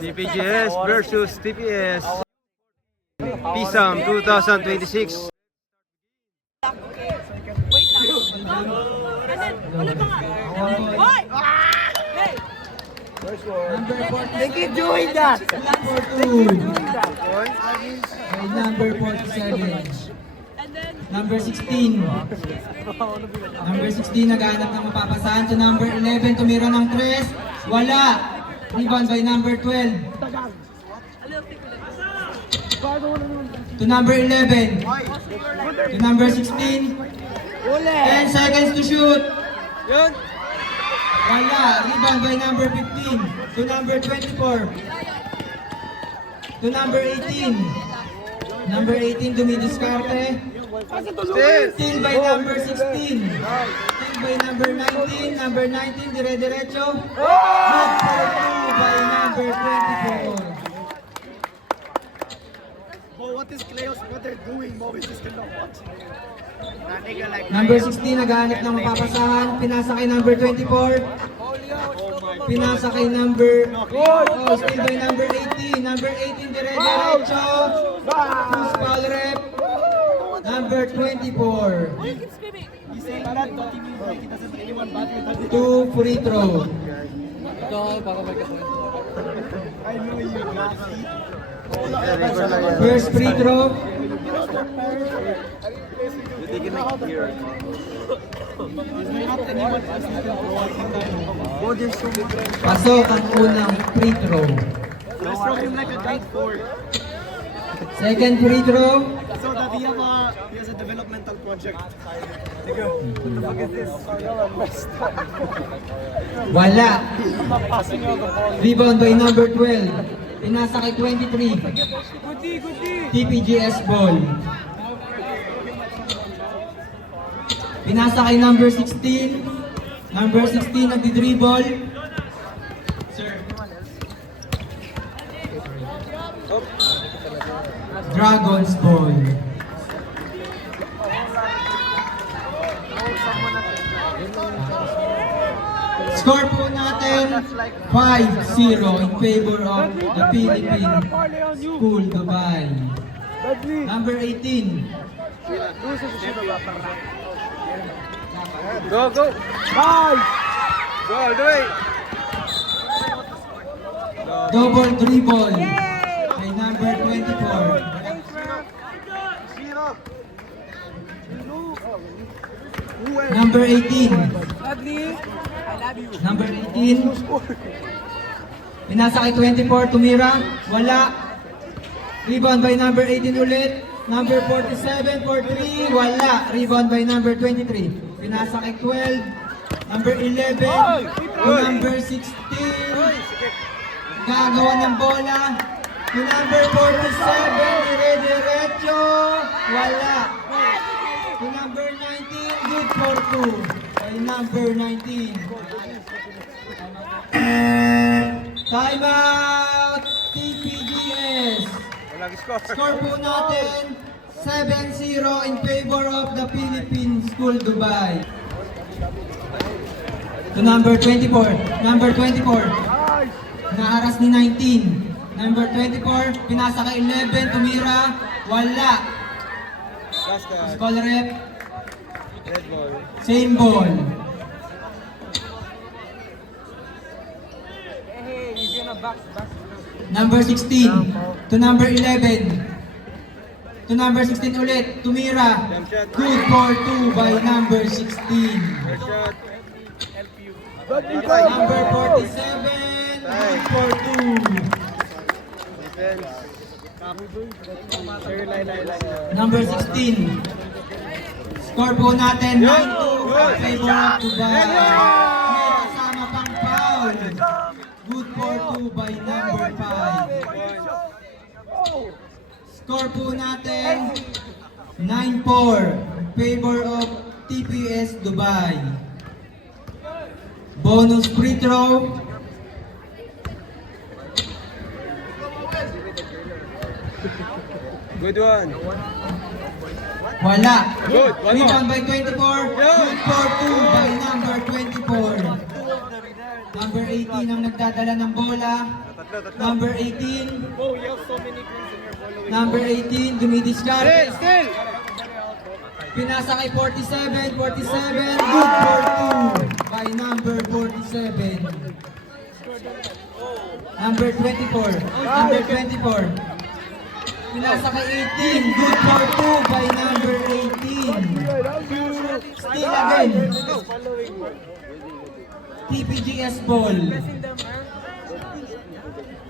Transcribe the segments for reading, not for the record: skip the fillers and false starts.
TPGS versus TPS. PSAM 2026. They keep doing that. Number 2. By number 47. Number 16. Number 16 naghahanap ng mapapasahan. To number 11, tumira ng 3. Wala. Rebound by number 12. To number 11. To number 16. 10 seconds to shoot. Wala. Rebound by number 15. To number 24. To number 18. Number 18 dumidiskarte. Still by number 16. Still by number 19. Number 19 dire-diretso. Good for 2 by number 24. What is Cleos? What they're doing? Mo is just gonna watch. Number 16 naghahanap ng mapapasahan. Pinasa kay number 24. Pinasa kay number... Oh, still by number 18. Number 18 dire-diretso. Who's foul rep? Number 24. He's saying that, but he means like he doesn't put anyone back with that. 2 free throw. I know you nasty. First free throw. Pasok ang unang free throw. Let's throw him like a grade 4. Second free throw. So that he has a developmental project. Look at this. Wala. Rebound by number 12. Pinasa kay 23. TPGS ball. Pinasa kay number 16. Number 16 nagdi-dribble. Dragons ball. Score po natin 5-0 in favor of the Philippine School Dubai. Number 18. Go, go! Nice! Go all the way! Double dribble by number 24. Number 18. Number 18. Pinasa kay 24, tumira. Wala. Rebound by number 18 ulit. Number 47 for 3. Wala. Rebound by number 23. Pinasa kay 12. Number 11. To number 16. Gagawa ng bola. To number 47. Dire-diretso. Wala. To number 19. Good for 2. By number 19. Time out! TPGS. Score po natin 7-0 in favor of the Philippine School Dubai. To number 24. Number 24. Naaras ni 19. Number 24. Pinasa ka 11. Tumira. Wala. Scholar rep. Same ball. Number 16 to number 11. To number 16 ulit. Tumira. Good for 2 by number 16. Number 47. Good for 2. Number 16. Score po natin 9-2 in favor of Dubai. May kasama pang foul. Good for 2 by number 5. Score po natin 9-4 in favor of TPS Dubai. Bonus free throw. Good one. Wala. Good. One Rebound more. by 24. Good for 2 by number 24. Number Number 18 ang nagdadala ng bola. Number 18. Oh, you have so many queens in your following. Number 18, dumidiskarte. Still! Pinasa kay 47, 47. Good for 2 by number 47. Number 24. Number 24. Pinasa kay 18. Good for 2 by number 18. Still again. TPGS ball.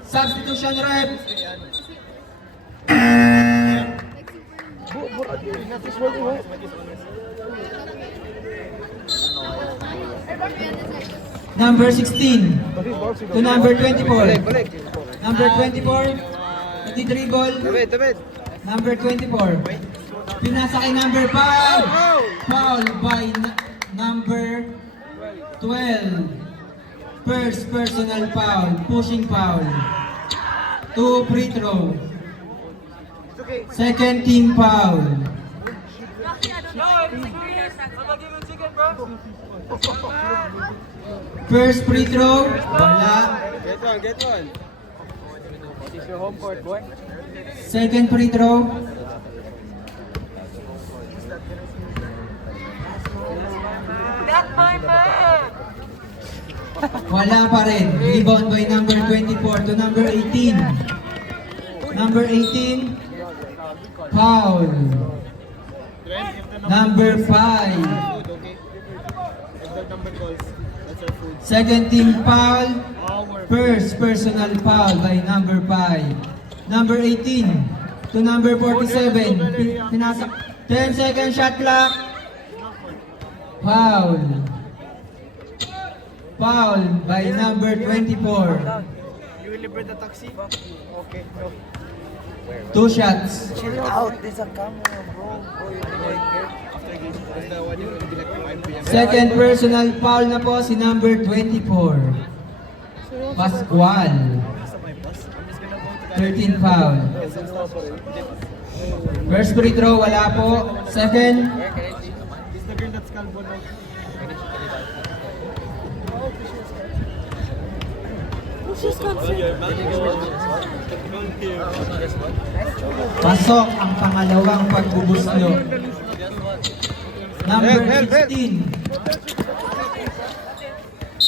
Substitution rep. Number 16 to number 24. Balik. Number 24, nagdi-dribble. Tabid. Number 24. Pinasa kay number 5. Foul by number 12. First personal foul, pushing foul. 2 free throw. Second team foul. First free throw, wala. Get one. It's your home court, boy. Second free throw. Wala pa rin. Rebound by number 24 to number 18. Number 18, foul. Number 5. Okay. If the number calls, that's our food. Second team foul. Our First personal foul by number 5. Number 18 to number 47. Pinasa 10 second shot clock. Foul. Foul by number 24. You will liberate the taxi? Okay, no. 2 shots. Chill out, there's a camera, bro. Oh, you after game. That's the one you will be like 5 p.m. Second personal foul na po si number 24. Pascual. Sa my boss. I'm just gonna go to 13 foul. First free throw, wala po. Second, Is the girl that's calvo now? pasok ang pangalawang pagbubuslo. Number Help. 16.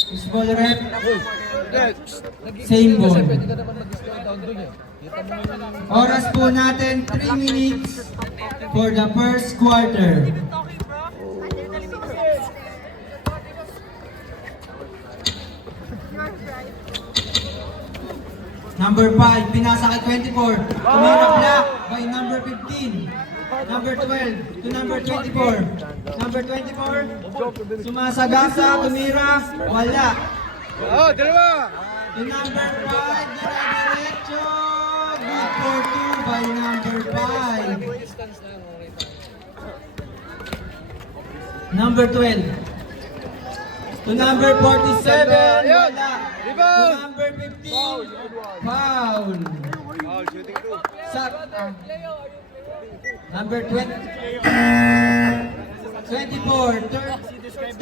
Baseball rep, same ball. Oras po natin, 3 minutes for the first quarter. Number 5, pinasa kay 24. Tumira block by number 15. Number 12 to number 24. Number 24, sumasagasa, tumira, wala. Oh, dalawa! To number 5, dire-diretso. Good for 2 by number 5. Number 12. To number 47, wala. Rebound! To number 15, foul. Oh, shooting two. Number 20. 24,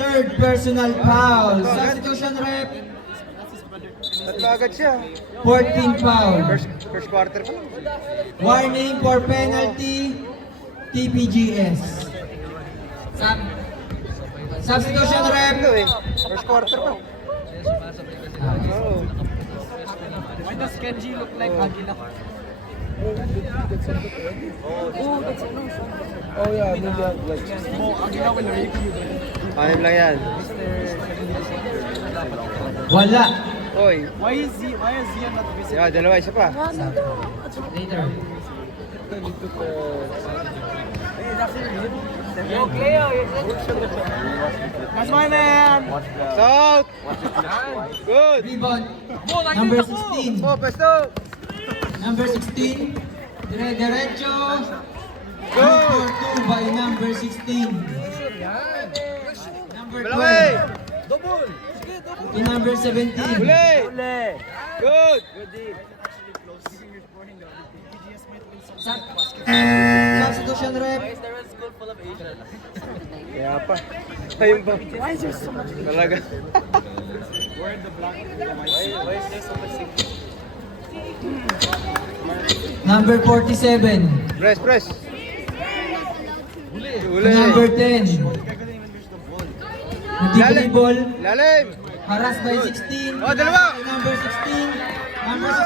third personal foul. Substitution rep, Tatlo agad siya. 14 foul. First quarter pa. Warning for penalty, TPGS. Substitution rep. Ito eh. First quarter pa. Oh. Why does Kenji look like Agila? Oh yeah, maybe like. Oh, Agila will rape you. Anim lang yan. Wala. Oy. Why is Zian not visiting? Yeah, dalawa, isa pa. Later. That's my man! South! Good! Rebound. Number 16. Oh, pesto! Number 16. Dire-diretso. Good for 2 by number 16. Number Malaki! 12. To number 17. Uli! Good! Substitution rep. Kaya pa. Ayun ba? Talaga. Where the black and the white? Why is there so much signal? Number 47. Press, press. To Uli. number 10. The guy couldn't even reach the ball. Nagdi-dribble. Lalim. Harass by 16. Oh, dalawa. Number 16. Number 16.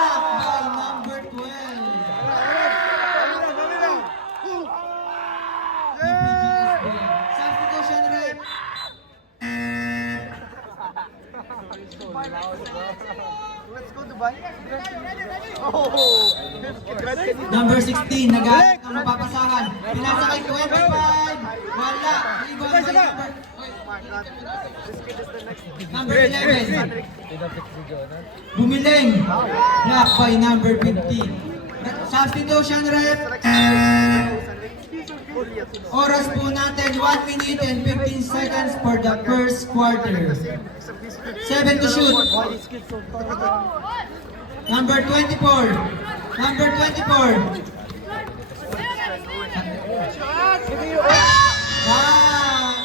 By number 12. Substitution rep. Let's go Dubai. Number 16. Nag-aalit ng mapapasahan. Pinasa kay 25. Wala. Rebound by number 11. Bumiling. Block by number 15. Substitution rep. Oras po natin 1 minute and 15 seconds for the first quarter. 7 to shoot. Number 24. Number 24. Ah!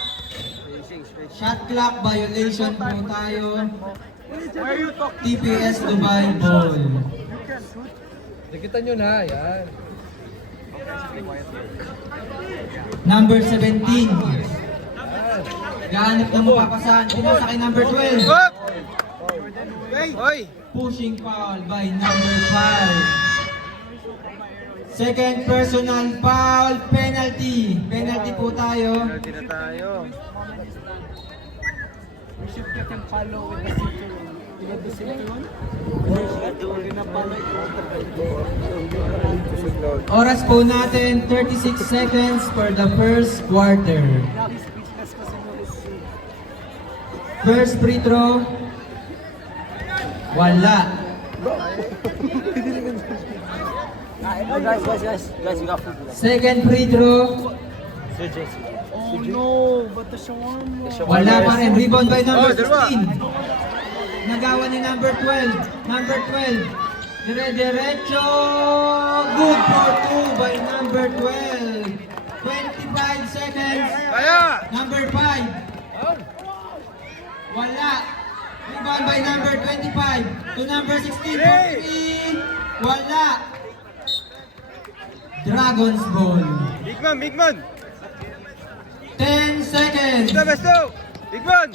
Shot clock violation po tayo. TPS Dubai ball. Dikitan nyo na, yan. Number 17. Gahanap ng mapapasahan. Pinasa kay number 12. Hop! Hoy! Pushing foul by number 5. Second personal foul, penalty. Penalty po tayo. Penalty na tayo. We should get him follow with the center. You got the center one? We're gonna follow it. Oras po natin, 36 seconds for the first quarter. Now he's speechless kasi no is First free throw. Wala. Guys, you got food. Second free throw. Oh no, but the shawarma. Wala pa rin. Rebound by number Oh, dalawa. 16. Nagawa ni number 12. Number 12. Dire-diretso. Good for 2 by number 12. 25 seconds. Kaya! Number 5. Wala. Rebound by number 25. To number 16. 43. Wala. Dragons ball. Big man, big man! 10 seconds. Besto! Big man!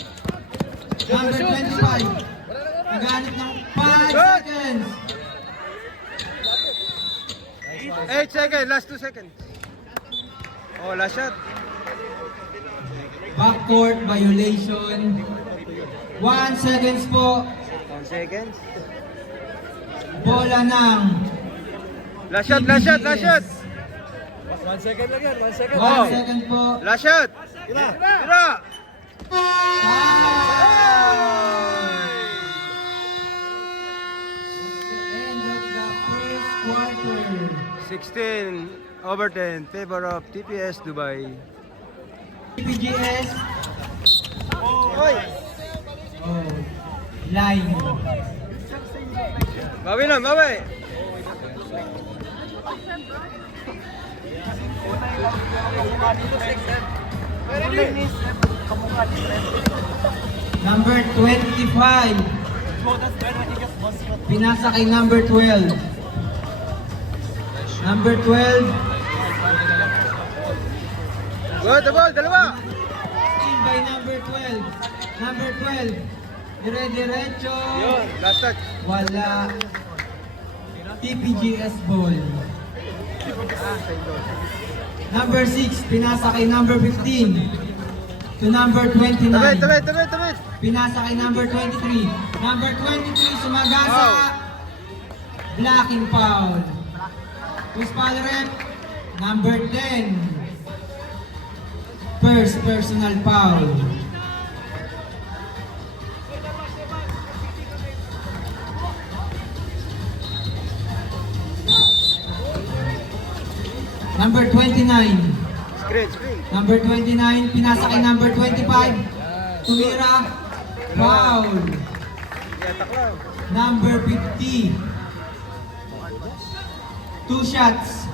Number 25. Naghanap ng 5 Shot. seconds. 8 seconds, last 2 seconds. Oh, last shot. Backcourt violation. 1 seconds po. 1 seconds. Bola ng Last shot, last shot, last shot. 1 second lang yan, 1 second. 1 Oh. second po. Last shot. Tira. Tira! End of the first quarter. 16/10, favor of TPS Dubai. PGS. Hoy! Oh. Line. Bawi lang, bawi! Number 25. Pinasa kay number 12. Number 12. Good, the ball, dalawa! Steal by number 12. Number 12. Dire-diretso. Yun, last touch. Wala. TPGS ball. Number 6, pinasa kay number 15. To number 29. Tabit, tabit, tabit, tabit! Pinasa kay number 23. Number 23, sumagasa. Blocking foul. Who's foul rep? Number 10. First personal foul. Number 29. Screen, screen. Number 29, pinasa kay number 25. Tumira. Foul. Yatak lang. Number 50. 2 shots.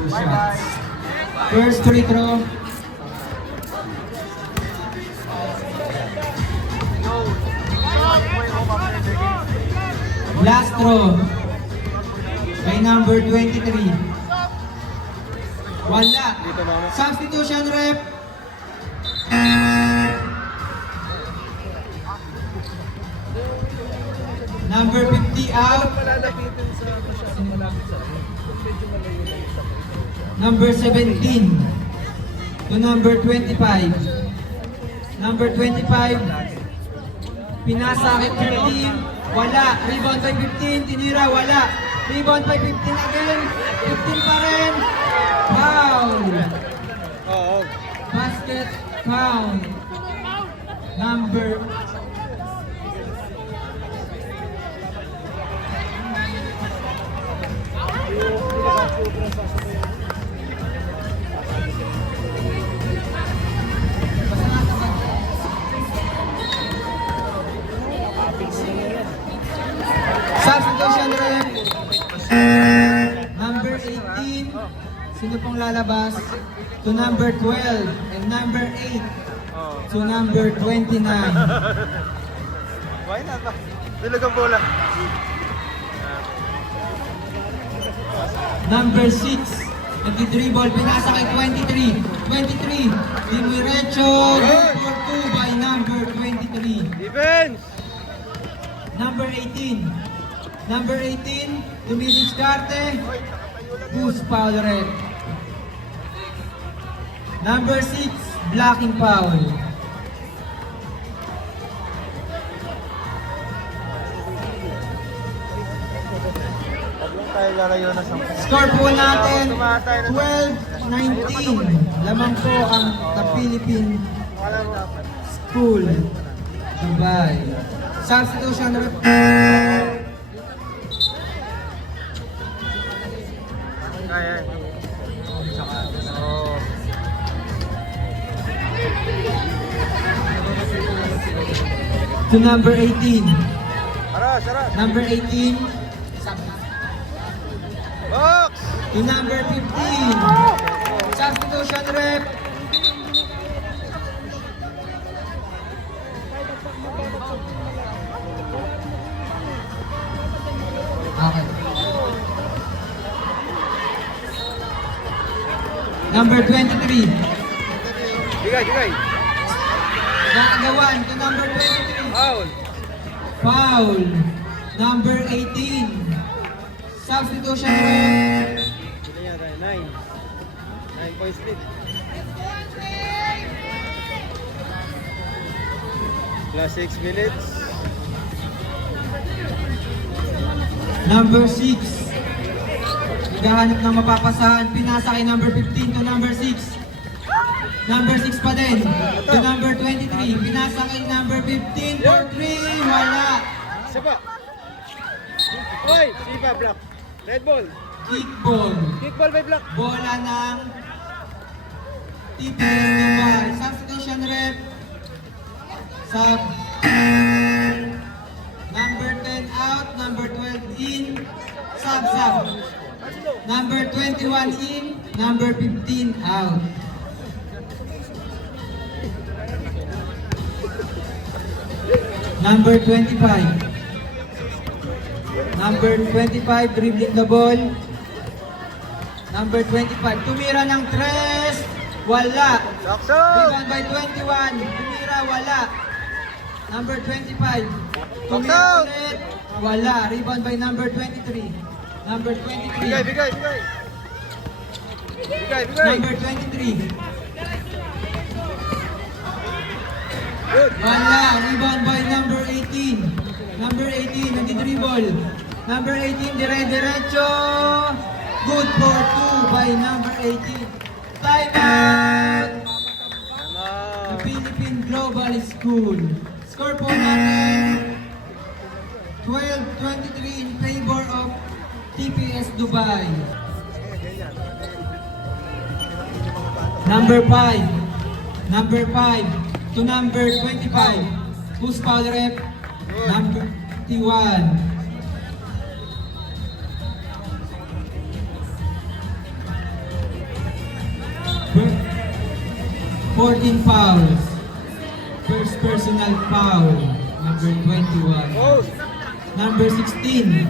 your shots. First free throw. Last throw by number 23. Wala. Substitution rep. Number 50 out. Number 17 to number 25. Number 25. Pinasa kay 15. Wala. Rebound by 15. Tinira. Wala. Rebound by 15 again. 15 pa rin. Foul. Oo. Basket count. Number substitution rep. Number 18. Sino pong lalabas? To number 12 and number 8 to number 29. Why not ba? Bilog ang bola. Number 6. Nagdi-dribble. Pinasa kay 23. 23. Dimiretso. Good for 2 by number 23. Defense! Number 18. Number 18. Dumidiskarte. Goose foul red. Number 6. Blocking foul. Tayo lalayo na sa... Score po natin 12-19. Lamang po ang The Philippine School Dubai. Substitution rep. Kaya. Oo. To number 18. Aras, aras. Number 18. Box! To number 15. Substitution rep. Okay. Number 23. Bigay, bigay. Nakagawan to number 23. Foul. Foul. Number 18. Substitution rep. Sila yan tayo, 9. 9 points lead. Plus 6 minutes. Number 6. Naghahanap ng mapapasahan. Pinasa kay number 15 to number 6. Number 6 pa din. To number 23. Pinasa kay number 15 for 3. Wala. Isa pa. Oy, Siva, block. Red ball. Kickball. Kickball by block. Bola ng TPS Dubai. Substitution rep. Sub. Number 10 out. Number 12 in. Sub. Number 21 in. Number 15 out. Number 25. Number 25 dribbling the ball. Number 25 tumira ng tres. Wala. Sakso! Rebound by 21. Tumira, wala. Number 25. Tumira Out. ulit. Wala. Rebound by number 23. Number 23. Bigay, bigay, bigay. Bigay, bigay. Number 23. Good. Wala. Rebound by number 18. Number 18. Nagdi-dribble. Number 18. Dire-diretso. Good for 2 by number 18. Time out. The Philippine Global School. Score po natin 12-23 in favor of TPS Dubai. Number 5. Number 5 to number 25. Who's foul rep? Number 51. 14 fouls. First personal foul, number 21. Oh, Number 16,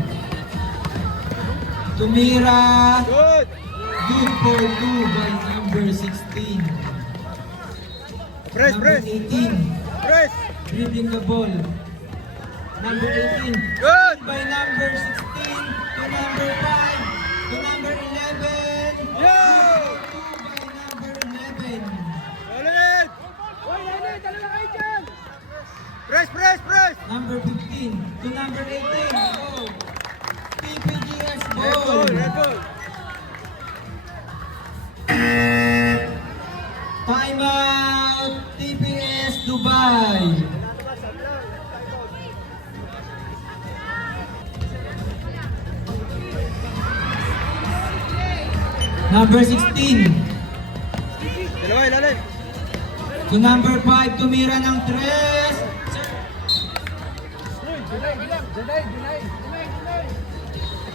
tumira. good. Good for 2 by number 16. Press, Number press. 18, Press. dribbling the ball. Number 18, Good. by number 16 to number 5 to number 11. Yo! 2 by number 11. Solid. Press, press, press. Number 15 to number 18. Go. PPGS Red ball, ball. red ball. Timeout. TPS Dubai. Number 16 Dalawa, ilalim. to number 5, tumira ng 3.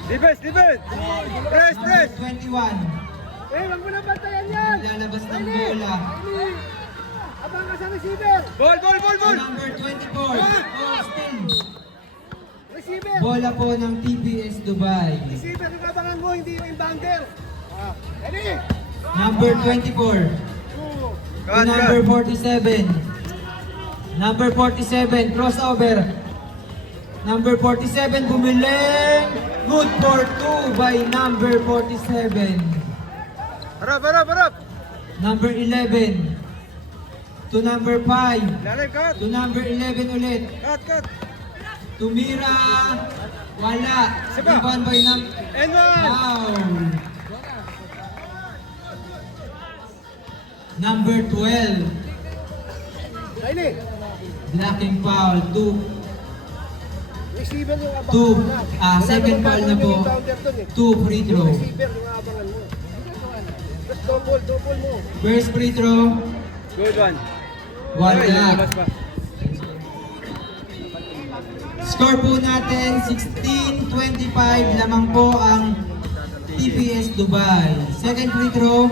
Defense, defense. Press, press. Number 21, Wag mo na bantayan yan! lalabas ng bola. Abang ka sa receiver! Ball, ball, ball, To ball. number 24, Austin. Receiver! Bola po ng TPS Dubai. Receiver yung abangan mo, hindi yung inbounder! Ready? Number 24 to Cut, number cut. 47. Number 47, crossover. Number 47, bumiling. Good for 2 by number 47. Harap, harap, harap. Number 11 to number 5. Ilalim, cut. To number 11 ulit. Cut, cut. Tumira. Wala. Sipa. Rebound by number. And one. Foul. Number 12. Riley! Blocking foul. 2. Receiver yung abangan Two. mo na. Wala Second namang foul na gagawin po. yung inbounder dun eh. 2 free Yung throw. receiver yung abangan mo. Just double mo. First free throw. Good one. Ay, Wala. labas pa. Score po natin 16-25. Lamang po ang TPS Dubai. Second free throw.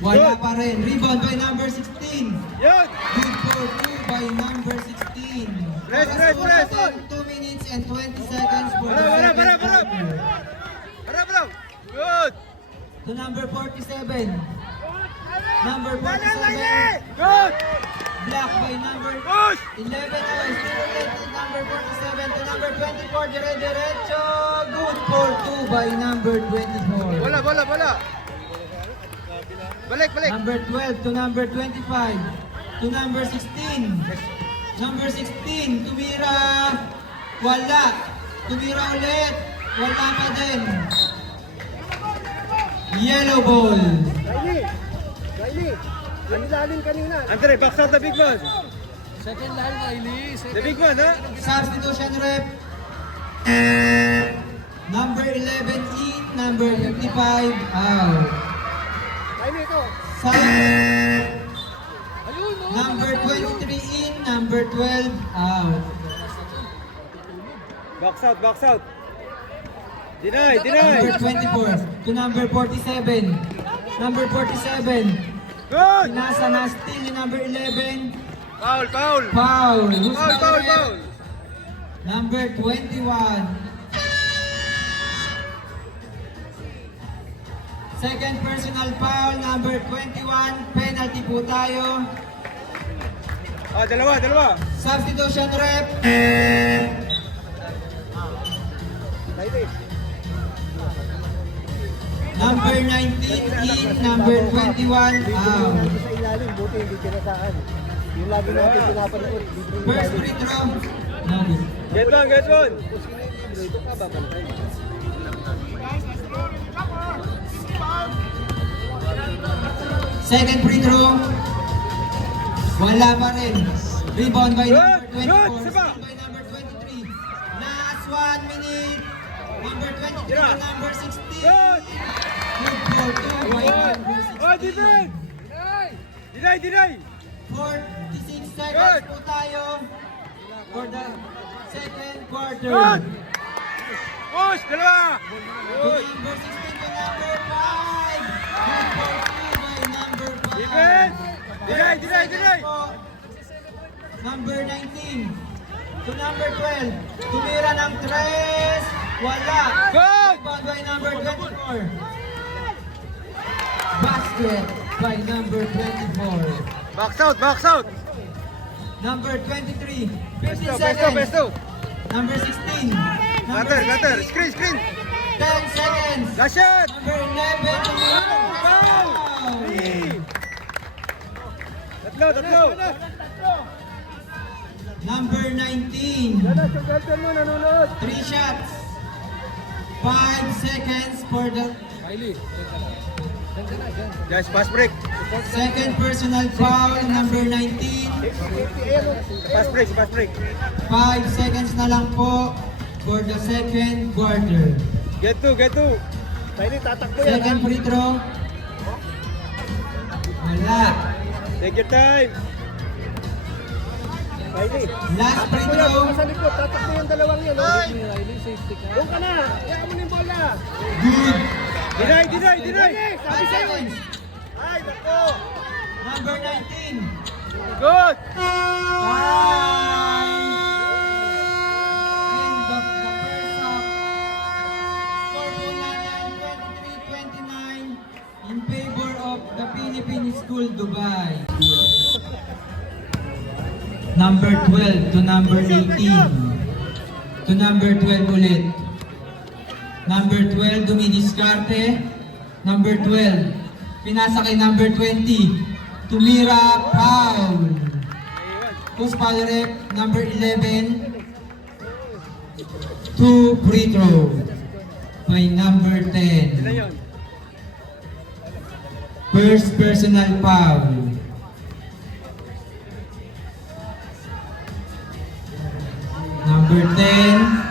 Wala pa rin. Rebound by number 16. Yun. Good for 2 by number 16. Press, press, press. 2 minutes and 20 seconds for the Harap, harap, second harap, harap. quarter. Harap lang. Good. To number 47. Number Riley, 47. Riley. Good. Blocked by number Push. 11. Oh, still ulit to number 47. To number 24. Dire-diretso. Good for 2 by number 24. Bola, bola, bola. Balik, balik. Number 12 to number 25. To number 16. Number 16. Tumira. Wala. Tumira ulit. Wala pa din. Yellow ball. Riley! Ang ilalim kanina. Andre, box out the big man. Second line, Riley. The big man, ha? Substitution rep. Number 11 in, number 55 out. Riley, ito. Number 23 in, number 12 out. Box out, box out. Deny, Number deny. 24 to number 47. Number 47. Good. Pinasa na steal ni number 11. Foul, foul. Foul. Who's Foul, the foul, ref? foul. Number 21. Second personal foul, number 21. Penalty po tayo. Ah, dalawa, dalawa. Substitution rep. Riley. Number 19 in, number 21 out. Sa ilalim, buti hindi kinasaan. Yung lagi natin pinapanood. First free throw. No good. Get one, get one. Ito ka, babantay. Second free throw. Wala pa rin. Rebound by number Good, 24. good, Sipa. Steal by number 23. Last 1 minute. Number 23 Yeah. and number 16. Good. Good for 2 by number 16. Oh, defense. Deny, deny. 46 Good. seconds po tayo for the second quarter. Good. Push, dalawa. To number 16 to number 5. Good for 2 number 19. To number 12. Tumira ng 3. Wala. Good! Rebound by number 24. Basket by number 24. Box out, box out. Number 23. 15 Besto, seconds. besto. Number 16. Number Gutter, gutter. 16. Screen, screen. 10 seconds. Last shot. Number 11. Tumira. Foul! Tatlo. Number 19. Three shots. 5 seconds for the Guys, pass break. second personal foul. Number 19. Pass break, pass break. 5 seconds na lang po for the second quarter. Get two. Second free throw. Wala. Take your time. Last free throw. likod, tatakbo yung dalawang yun. Doon ka na, kaya mo na yung bola. Good. Deny. 5 seconds. Ay, nako. Number 19. Good. Time. End of the first half. Score po natin 23-29 in favor of the Philippine School Dubai. Number 12 to number 18. To number 12 ulit. Number 12 dumidiskarte. Number 12. Pinasa kay number 20. Tumira, foul. Post foul rep, number 11. 2 free throw by number 10. Yun. First personal foul. Number 10.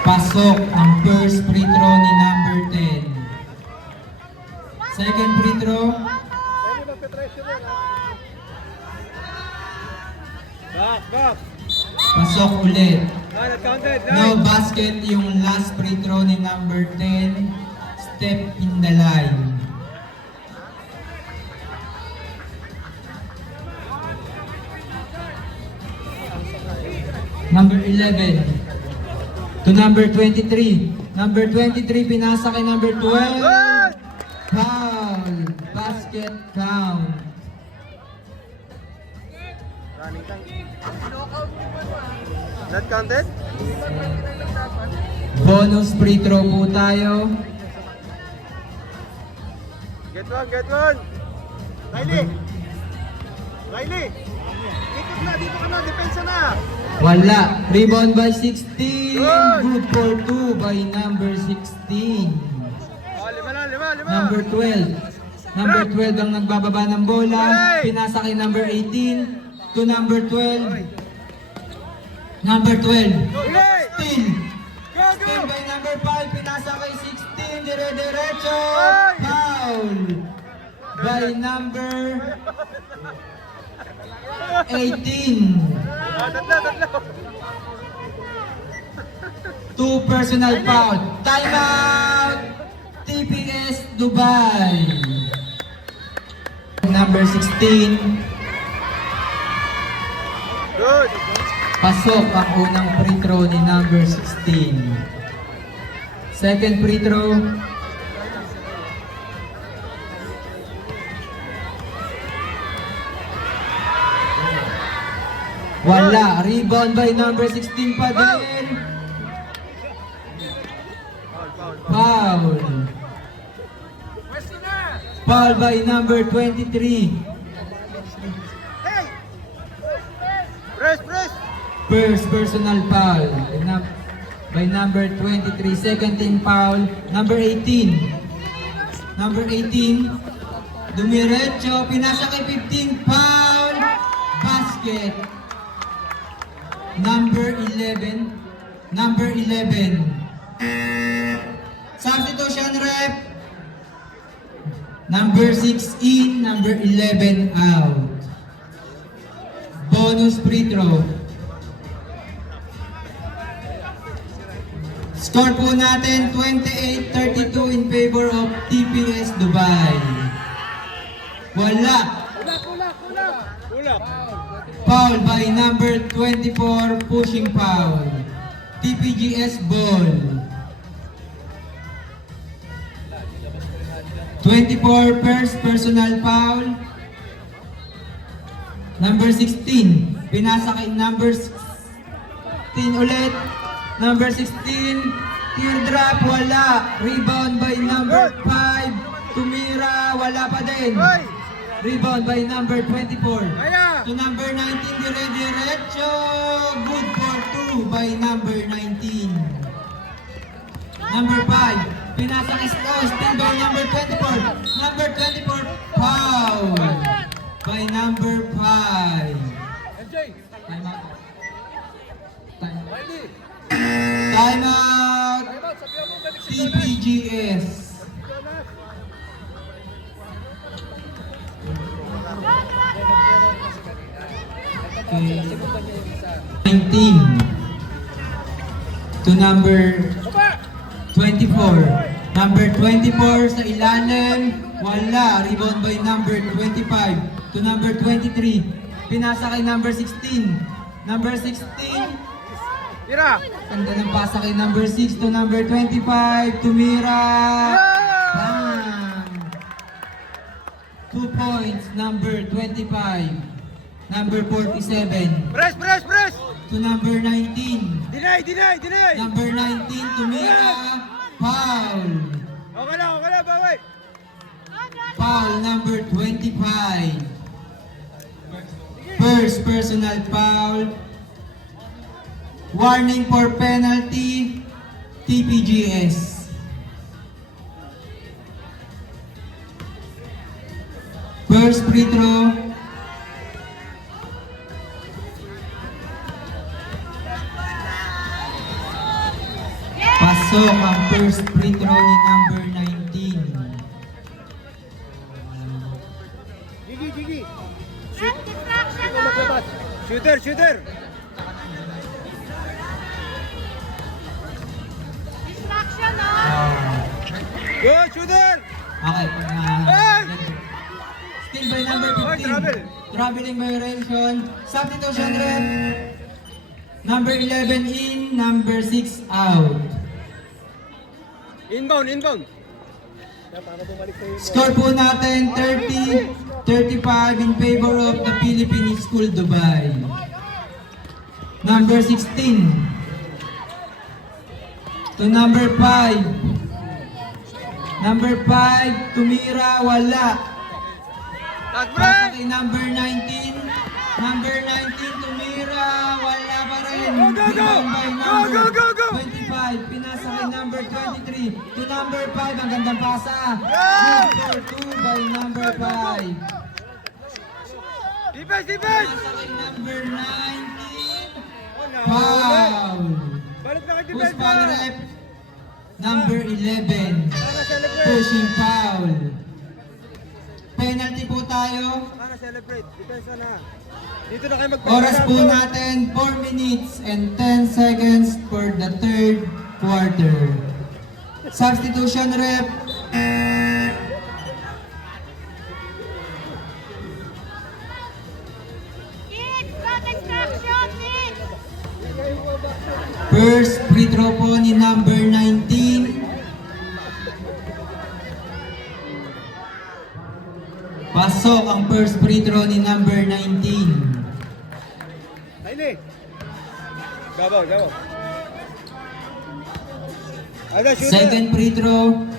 Pasok ang first free throw ni number 10. Second free throw. Back. Pasok ulit. Not counted. No basket yung last free throw ni number 10. Step in the line. Number 11 to number 23. Number 23 pinasa kay number 12. Good. Foul. Basket count. Running time. Not counted. Bonus free throw po tayo. Get one. Riley. Ikot na, dito ka na, depensa na. Wala. Rebound by 16. Good. Good for 2 by number 16. Oh, lima. Number 12. Number 12 ang nagbababa ng bola. Hey! Pinasa kay number 18 to number 12. Number 12. Hey! Steal. Go! Steal by number 5. Pinasa kay 16. Dire-diretso. Hey! Foul. By number 18. Tatlo. 2 personal foul. Timeout. TPS Dubai. Number 16. Good. Pasok ang unang free throw ni number 16. Second free throw. Wala. Rebound by number 16 pa din. Foul. Foul by number 23. Hey! Press! First personal foul by number 23. Second team foul, number 18. Number 18. Dumiretso, pinasa kay 15. Foul. Basket. Number 11. Number 11. Substitution rep. Number 6 in, number 11 out. Bonus free throw. Score po natin 28-32 in favor of TPS Dubai. Wala. Ulak. Foul by number 24, pushing foul. TPGS ball. 24 first personal foul. Number 16, pinasa kay number 16 ulit. Number 16, teardrop, wala. Rebound by number 5, tumira, wala pa din. Hoy! Rebound by number 24. Kaya! To number 19, dire-diretso. Good for 2 by number 19. Number 5, pinasa kay still by number 24. Number 24, foul by number 5. MJ! Time out. Riley! Time out. Time out! Sabihan mo, balik si TPGS. Okay. 19 to number 24. Number 24 sa ilalim, wala. Rebound by number 25 to number 23. Pinasa kay number 16. Number 16, Tira! ganda ng pasa kay number 6 to number 25. Tumira. Bam! 2 points, number 25. Number 47 Press! Press! Press! to number 19. Deny! Deny! Deny! Number 19, tumira. Foul. Okay lang! Okay lang! Bawi! Foul number 25. First personal foul. Warning for penalty. TPGS. First free throw. Pasok ang first free throw ni number 19. Gigi! Gigi! Distraction Ikaw maglabas! Shooter! Shooter! Distraction na! Go! Shooter! Okay. Hey! Still by number 15. Hoy, travel. Traveling violation. Substitution rep. Number 11 in, number 6 out. Inbound! Inbound! Para bumalik sa'yo. Score po natin 30-35 in favor of the Philippine School Dubai. Number 16 to number 5. Number 5, tumira, wala. Tag Pasa break! kay number 19. Number 19, tumira, wala pa rin. Go, go, go! Rebound by Go, number go, go, go! 25, pinasa kay number 23. To number 5, ang gandang pasa. Yeah! Good for 2 by number 5. Defense! Defense! Pinasa kay number 19. Oh, nahuli. Foul. Balik na kay Who's defense! foul rep? Number 11. Para celebrate! Pushing foul. Penalty po tayo. Para celebrate! Defense na! Dito na kayo Oras po magpapalaro. natin 4 minutes and 10 seconds for the third quarter. Substitution rep. Kids! No distraction! Kids! First free throw po ni number 19. Pasok ang first free throw ni number 19. Riley! Gabaw! Gabaw! Ano, shooter! Second free throw.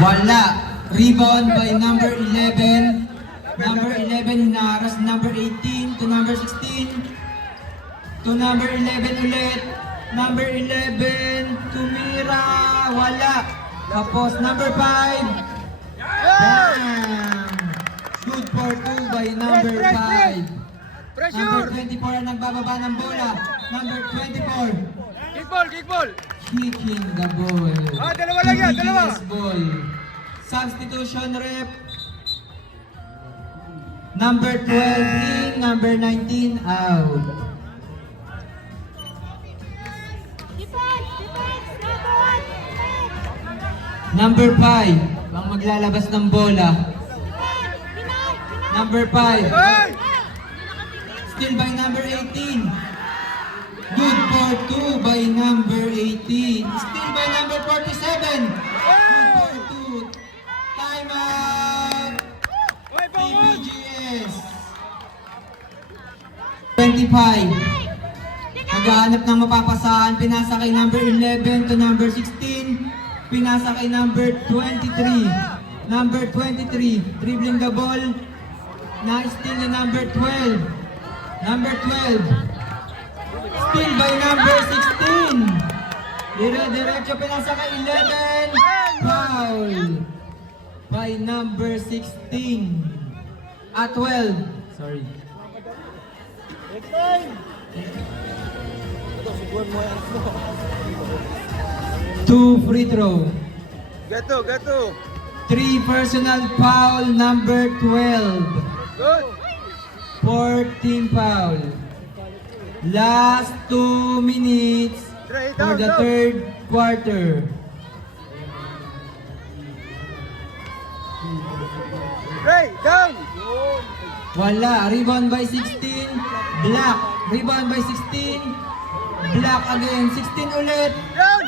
Wala. Rebound by number 11. Number 11 hinaras number 18 to number 16. To number 11 ulit. Number 11 tumira. Wala. Tapos number 5. Bam! Good for 2 by number Press, press, 5. Pressure! Number 24 ang nagbababa ng bola. Number 24. Kickball! Kickball! Kicking the ball. Ah, dalawa lang yan, dalawa. TPGS ball. Substitution rep. Number 12 in, number 19 out. Defense! Defense! Number one! Defense! Number 5. ang maglalabas ng bola. Number 5. Hey! Still by number 18. Good for 2 by number 18. Still by number 47. Good for 2. Time out. Oy, bawal! TPGS. 25. Naghahanap ng mapapasahan. Pinasa kay number 11 to number 16. Pinasa kay number 23. Number 23. Dribbling the ball. Na-steal ni number 12. Number 12. Steal by number 16. Dire-diretso pinasa kay 11. Foul. By number 16. At 12. Sorry. 2 free throw. Gato, gato. 3 personal foul number 12. Good. 14 foul. Last 2 minutes Try it for down, the down. third quarter. Ray, down. Wala. Rebound by 16. Black. Rebound by 16. Black again. 16 ulit. Down.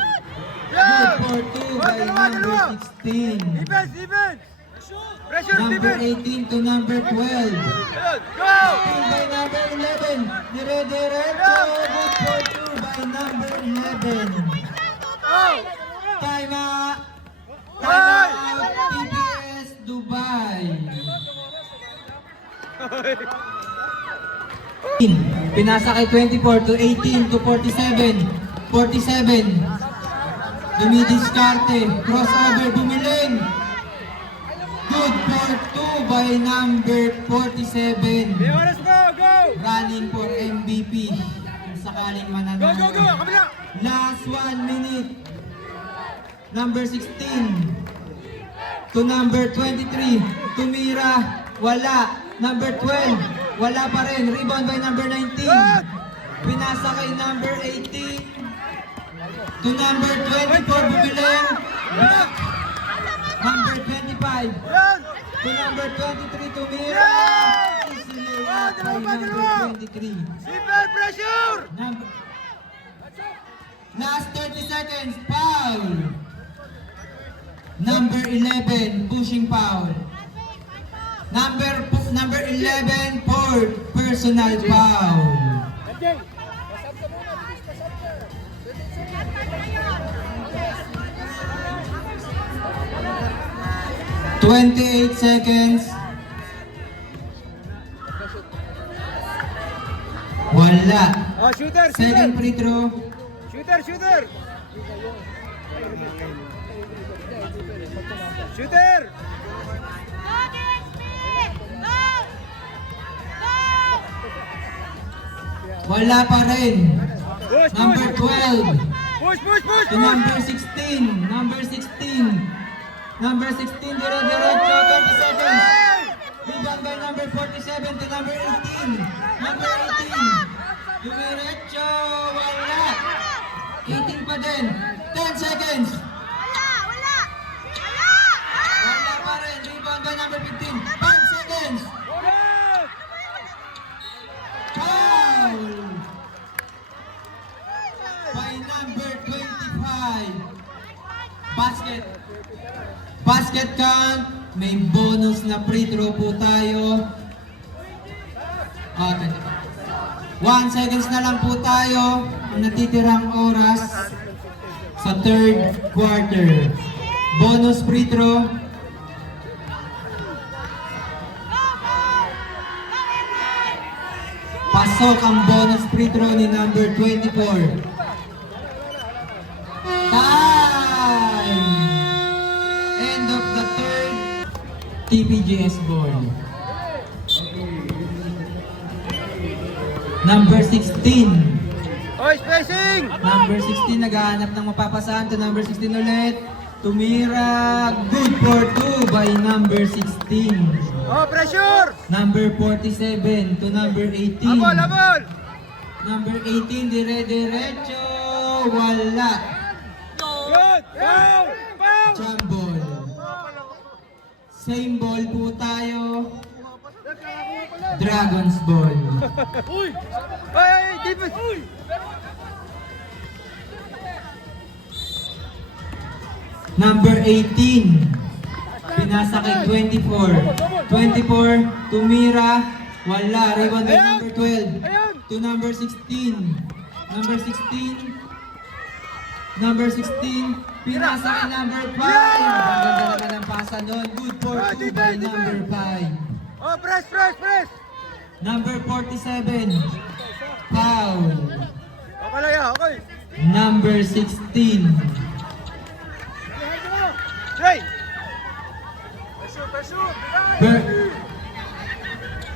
Good Down. for 2 by Dalawa, number dalawa. 16. Defense, defense. Pressure, Number defense. 18 to number 12. Good. Go. Steal by number 11. Dire-diretso. Good for 2 by number 11. Oh. Time out. Ay! Time out. TPS Dubai. Pinasa kay 24 to 18 to 47. 47. Dumidiskarte. Crossover. Bumiling. Good for 2 by number 47. May oras mo, go. Running for MVP. Kung sakaling Go, mananalo. go, go. Kabila. Last 1 minute. Number 16 to number 23. Tumira. Wala. Number 12. Wala pa rin. Rebound by number 19. Good. Pinasa kay number 18 to number 24. Bumiling. Block. Number 25 Yan. to number 23. Tumira. Yeah! Easy layup Ah, by dalawa, number dalawa. 23. Defense, pressure. Number, last 30 seconds, foul. Number 11, pushing foul. Number 11, for personal foul. 28 seconds. Wala. Oh, shooter, Second shooter. free throw. Shooter, shooter. Shooter. Go, DXP! Go! Go! Wala pa rin. Push, Number push. 12 Push, push, push, to push. number 16. Number 16. Number 16, dire-diretso, 20 seconds. Hey! Rebound by number 47 to number 18. Number 18. Dumiretso, wala. 18 pa din. 10 seconds. Wala! Wala! Wala! Wala pa rin. Rebound by number 15. 5 seconds. Good. Foul. By number 25. Basket. Basket count. May bonus na free throw po tayo. Okay. 1 seconds na lang po tayo. Ang natitirang oras sa third quarter. Bonus free throw. Pasok ang bonus free throw ni number 24. Time! End of the third TPGS ball. Number 16. Oh, spacing. Number 16 naghahanap ng mapapasahan to number 16 ulit. Tumira. Good for 2 by number 16. Oh, pressure. Number 47 to number 18. Abol, abol. Number 18, dire-diretso. Wala. Good. Foul. Foul. Jump ball. Same ball po tayo. Dragon's Ball. Ay, defense! Number 18. Pinasa kay 24. 24, tumira. Wala. Rebound by number 12. To number 16. Number 16. Number 16. Pinasa kay number 5. Ang ganda naman ang pasa nun. Good for 2 by number 5. Oh, press, press, press! Number 47. Foul. Okay lang yan, okay. Number 16. Jay!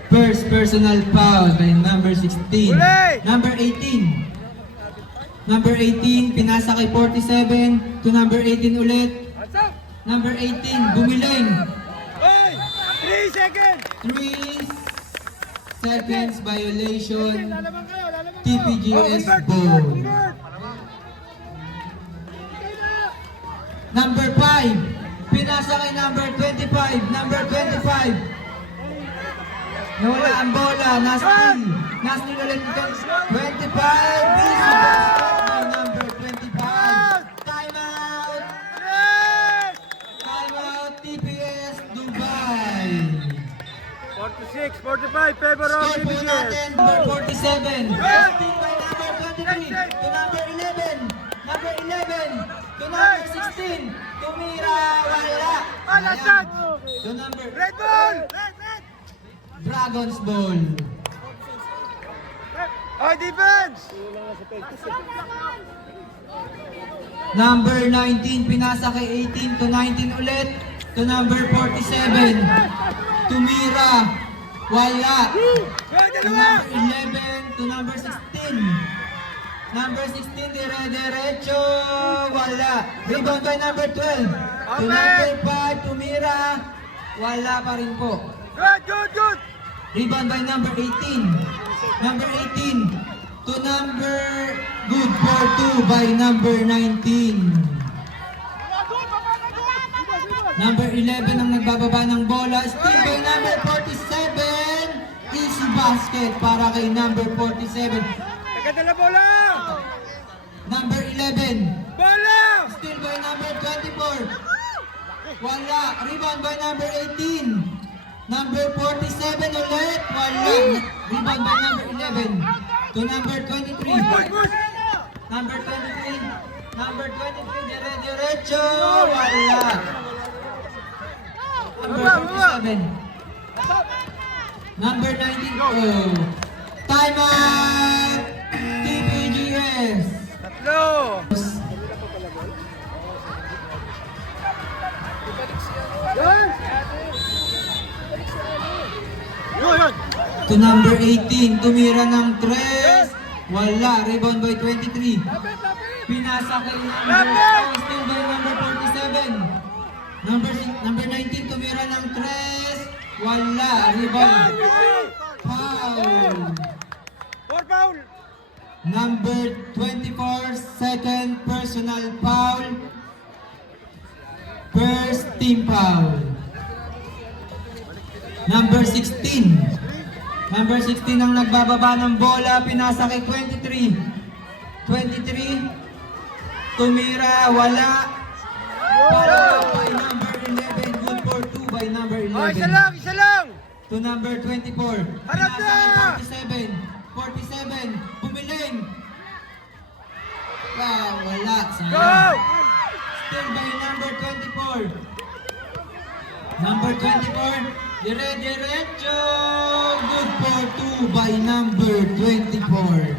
First personal foul by number 16. Uli! Number 18. Number 18, pinasa kay 47 to number 18 ulit. Number 18, bumiling. Hey! 3 seconds! 3 seconds violation. TPGS ball. Number 5, pinasa kay number 25. Number 25. Nawala ang bola. Nastil. Nastil ulit. 25. Busy basket by number 25. Timeout. Timeout. TPS Dubai. 46, 45, favor of Score po TPGS. natin. Number 47. Nastil by number 23 to number 11. Number 11 to number 16. Tumira. Wala. Last shot! To number Red ball! Red, red! Dragon's Ball. Oh, defense! Number 19, pinasa kay 18 to 19 ulit. To number 47. Tumira. Wala. Pwede To naman! number 11 to number 16. Number 16, dire-diretso. Wala. Rebound by number 12. To number 5, Tumira. Wala pa rin po. Good, good, good! Rebound by number 18. Number 18 to number good for 2 by number 19. Number 11 ang nagbababa ng bola. Steal by number 47. Easy basket para kay number 47. Agad na bola! Number 11. Bola! Steal by number 24. Wala. Rebound by number 18. Number 47 ulit. Wala. Rebound by number 11. To number 23. Push, push! Number 23. Number 23. Dire-diretso. Wala. Number 47. Number 19. Oh. Time out. TPGS. Tatlo! Yun! To number 18, tumira ng 3. Wala. Rebound by 23. Pinasa kay number 4. Still by number 47. Number 19, tumira ng 3. Wala. Rebound. Foul. 4 foul! Number 24, second personal foul. First team foul. Number 16. Number 16 ang nagbababa ng bola. Pinasa kay 23. 23. Tumira. Wala. Follow by number 11. Good for 2 by number 11. Oh, isa lang, isa lang! To number 24. Harap Pinasa na! kay 47. 47. Bumiling. Wow, wala. Go! Sayang. Still by number 24. Number 24. Dire-diretso. Good for 2 by number 24.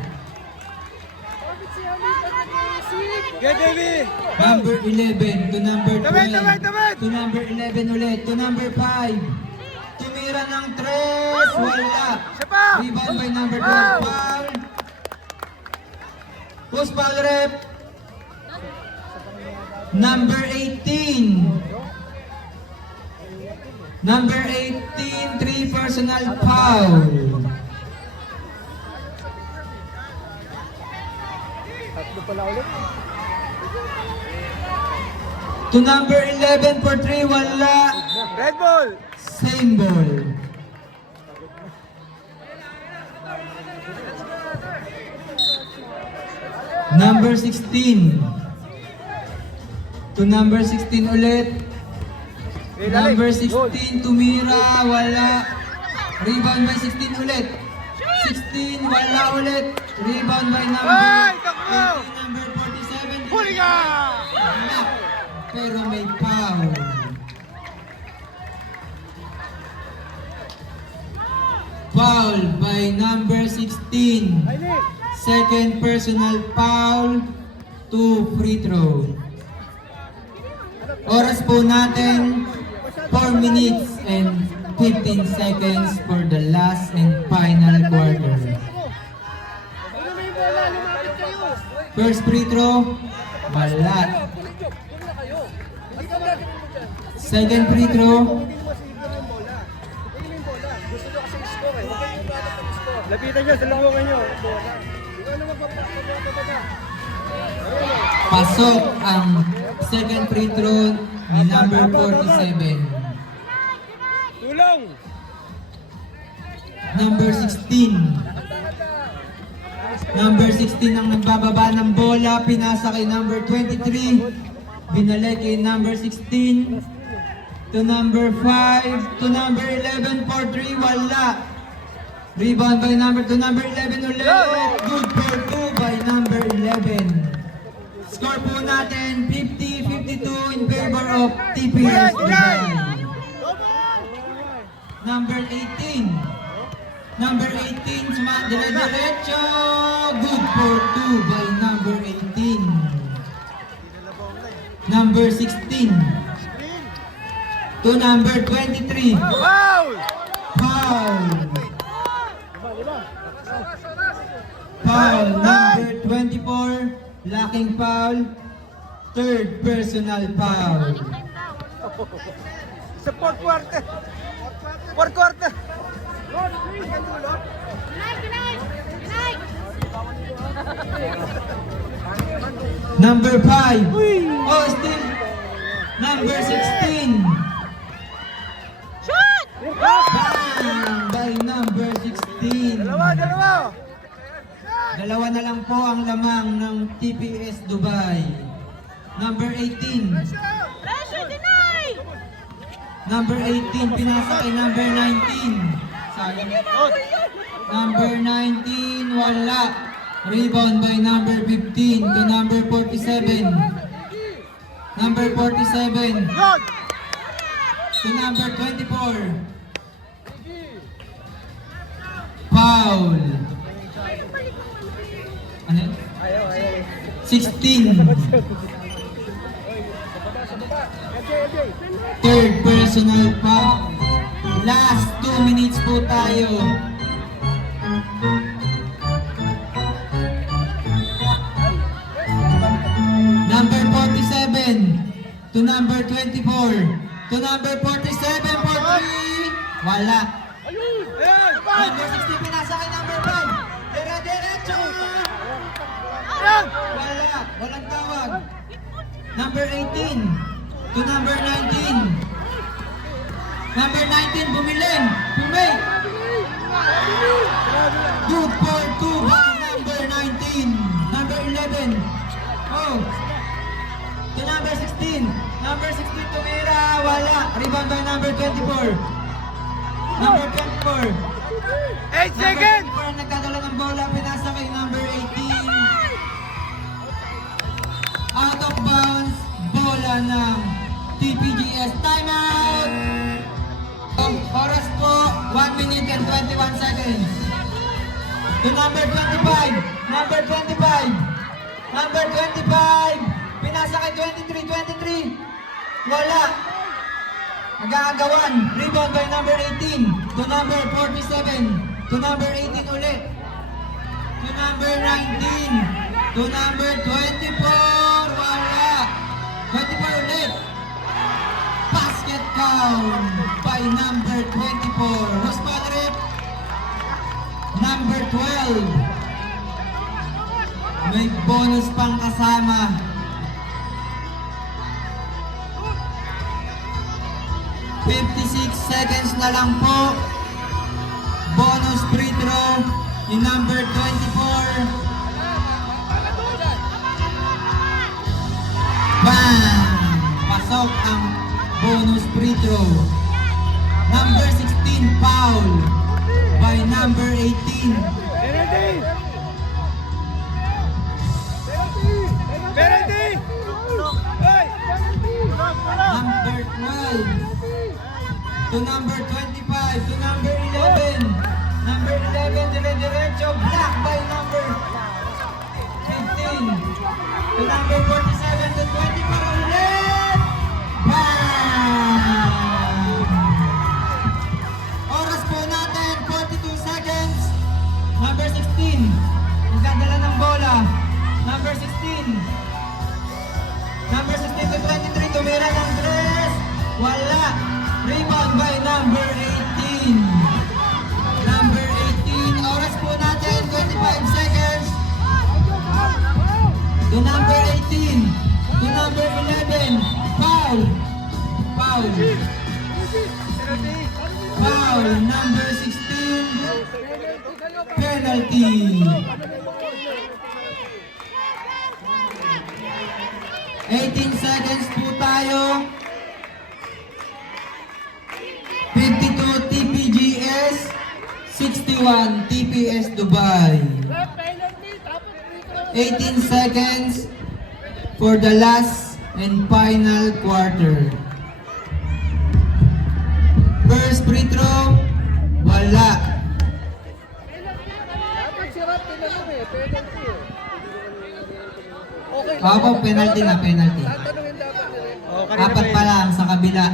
Get Davey! Number 11 to number 12. Tawid, tawid, tawid! To number 11 ulit. To number 5. Tumira ng 3. Wala. Isa pa! Rebound by number 12. Wow! Foul. Post foul rep. Number 18. Number 18, 3 personal foul. To number 11 for 3, wala. Red ball. Same ball. Number 16. To number 16 ulit. Number 16 tumira, wala. Rebound by 16 ulit. 16, wala ulit. Rebound by number Ay, takbo! 18, number 47. Huli ka! Wala. Pero may foul. Foul by number 16. Second personal foul, 2 free throw. Oras po natin, 4 minutes and 15 seconds for the last and final quarter. First free throw, balat. Second free throw, Lapitan nyo, salungan nyo. pasok ang second free throw ni number 47. Tulong. Number 16. Number 16 ang nagbababa ng bola, pinasa kay number 23. Binalik kay number 16. To number 5. To number 11 for 3, wala. Rebound by number 11 ulit. Good for 2 by number 11. Score po natin 50-52 in favor of TPS Dubai. Number 18. Number 18, dire-diretso. Good for 2 by number 18. Number 16. To number 23. Foul. Foul. Foul. Number 24. Lacking foul. Third personal foul. Sa fourth quarter. Fourth quarter. Number 5. Oh, still. Number 16. Shoot! Bang! By number 16. Dalawa. Dalawa na lang po ang lamang ng TPS Dubai. Number 18. Pressure deny! Number 18, pinasa kay number 19. Sayang. Number 19, wala. Rebound by number 15 to number 47. Number 47 Good. to number 24. Foul. Ano yun? 16. Third personal foul. Last 2 minutes po tayo. Number 47 to number 24 to number 47 for 3. Wala. Ayan. Number 16 pinasa kay number 5. Dire-diretso. Ayan. Wala. Walang tawag. Number 18 to number 19. Number 19 bumilin. Bumay. Good for 2 by number 19. Number 11. Oh. To number 16. Number 16 tumira. Wala. Rebound by number 24. Number 24. 8 seconds. Number 24 ang nagdadala ng bola. Pinasa kay number 18. Out of bounds. Bola ng TPGS. Timeout! Oras po, 1 minute and 21 seconds. To number 25. Number 25. Number 25. Pinasa kay 23. Wala. Nag-aagawan. Rebound by number 18. To number 47. To number 18 ulit. To number 19. To number 24. Wala. 24 ulit. Basket count by number 24. Who's Padre? Number 12. May bonus pang kasama. 56 seconds na lang po. Bonus free throw ni number 24. Bam! Pasok ang bonus free throw. Number 16 foul by number 18. Penalty! Hey! Number 12 to number 25 to number 11. Number 11 dire-diretso block by number 15 to number 47 to 24 ulit. Bam! Oras po natin 42 seconds. Number 16 nagdadala ng bola. Number 16 to 23, tumira ng 3. Wala. Rebound by number 18. Number 18. Oras po natin, 25 seconds. To number 18. To number 11. Foul. Foul. Foul. Number 16. Penalty. 18 seconds po tayo. 52 TPGS, 61 TPS Dubai. 18 seconds for the last and final quarter. First free throw, wala. Opo, penalty na, penalty. Apat pa lang sa kabila.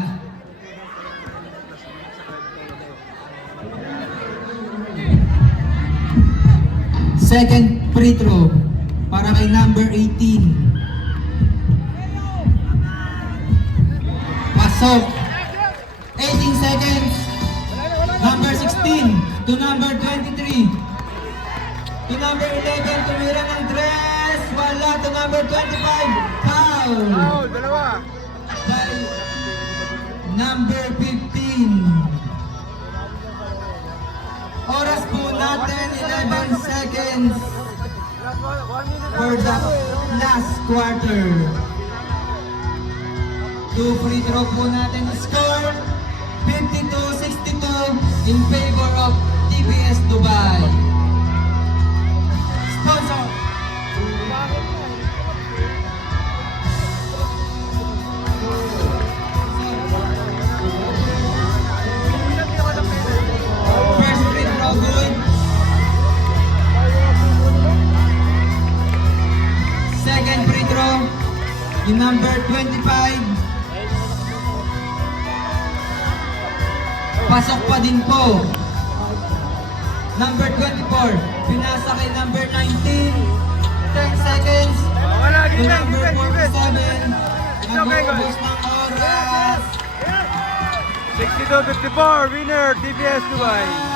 Second free throw para kay number 18. Pasok. 18 seconds. Number 16 to number 23. To number 11, tumira ng 3. Wala. To number 25. Foul. Foul, dalawa. By number 15. Oras po natin 11 seconds for the last quarter. 2 free throw po natin. Score 52-62 in favor of TPS Dubai. Sponsor. First free throw good. Second free throw, yung number 25. Pasok pa din po. Number 24, pinasa kay number 19. 10 seconds. Wala, To give it, number give it, give it. 47. Nag-uubos ng oras. 62-54, winner, TPS Dubai.